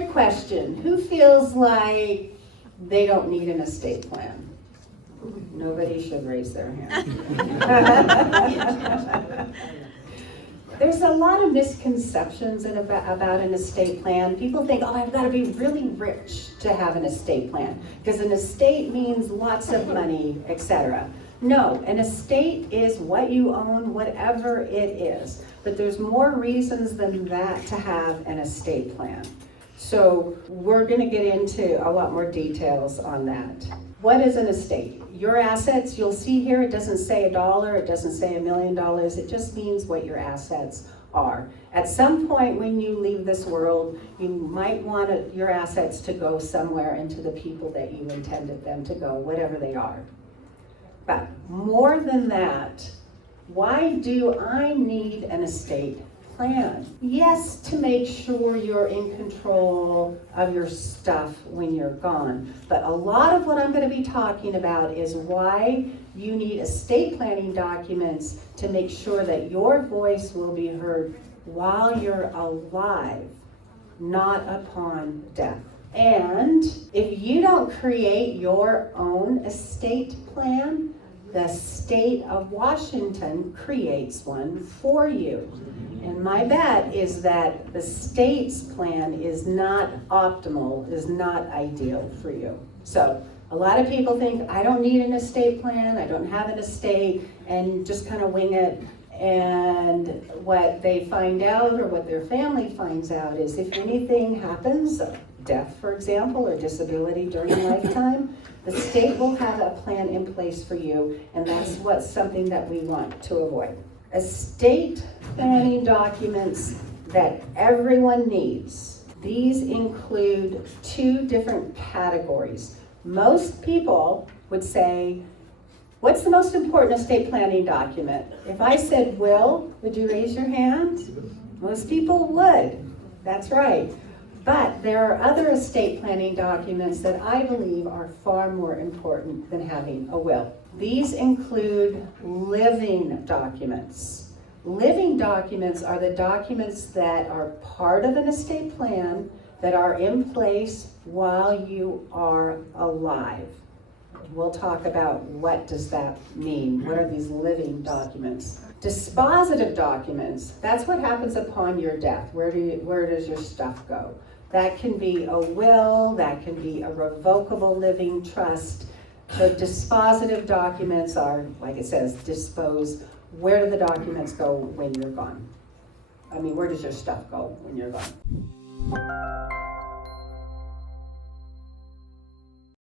trick question. Who feels like they don't need an estate plan? Nobody should raise their hand. There's a lot of misconceptions about an estate plan. People think, oh, I've got to be really rich to have an estate plan, because an estate means lots of money, etc. No, an estate is what you own, whatever it is. But there's more reasons than that to have an estate plan. So we're going to get into a lot more details on that. What is an estate? Your assets, you'll see here, it doesn't say $1, it doesn't say $1 million, it just means what your assets are. At some point when you leave this world, you might want your assets to go somewhere into the people that you intended them to go, whatever they are. But more than that, why do I need an estate plan? Yes, to make sure you're in control of your stuff when you're gone. But a lot of what I'm going to be talking about is why you need estate planning documents to make sure that your voice will be heard while you're alive, not upon death. And if you don't create your own estate plan, the state of Washington creates one for you. And my bet is that the state's plan is not optimal, is not ideal for you. So a lot of people think, I don't need an estate plan, I don't have an estate, and just kind of wing it. And what they find out, or what their family finds out, is if anything happens, death, for example, or disability during a lifetime, the state will have a plan in place for you, and that's something that we want to avoid. Estate planning documents that everyone needs. These include 2 different categories. Most people would say, what's the most important estate planning document? If I said will, would you raise your hand? Most people would. That's right. But there are other estate planning documents that I believe are far more important than having a will. These include living documents. Living documents are the documents that are part of an estate plan that are in place while you are alive. We'll talk about what does that mean. What are these living documents? Dispositive documents, that's what happens upon your death. Where does your stuff go? That can be a will, that can be a revocable living trust. The dispositive documents are, like it says, dispose. Where do the documents go when you're gone? I mean, where does your stuff go when you're gone?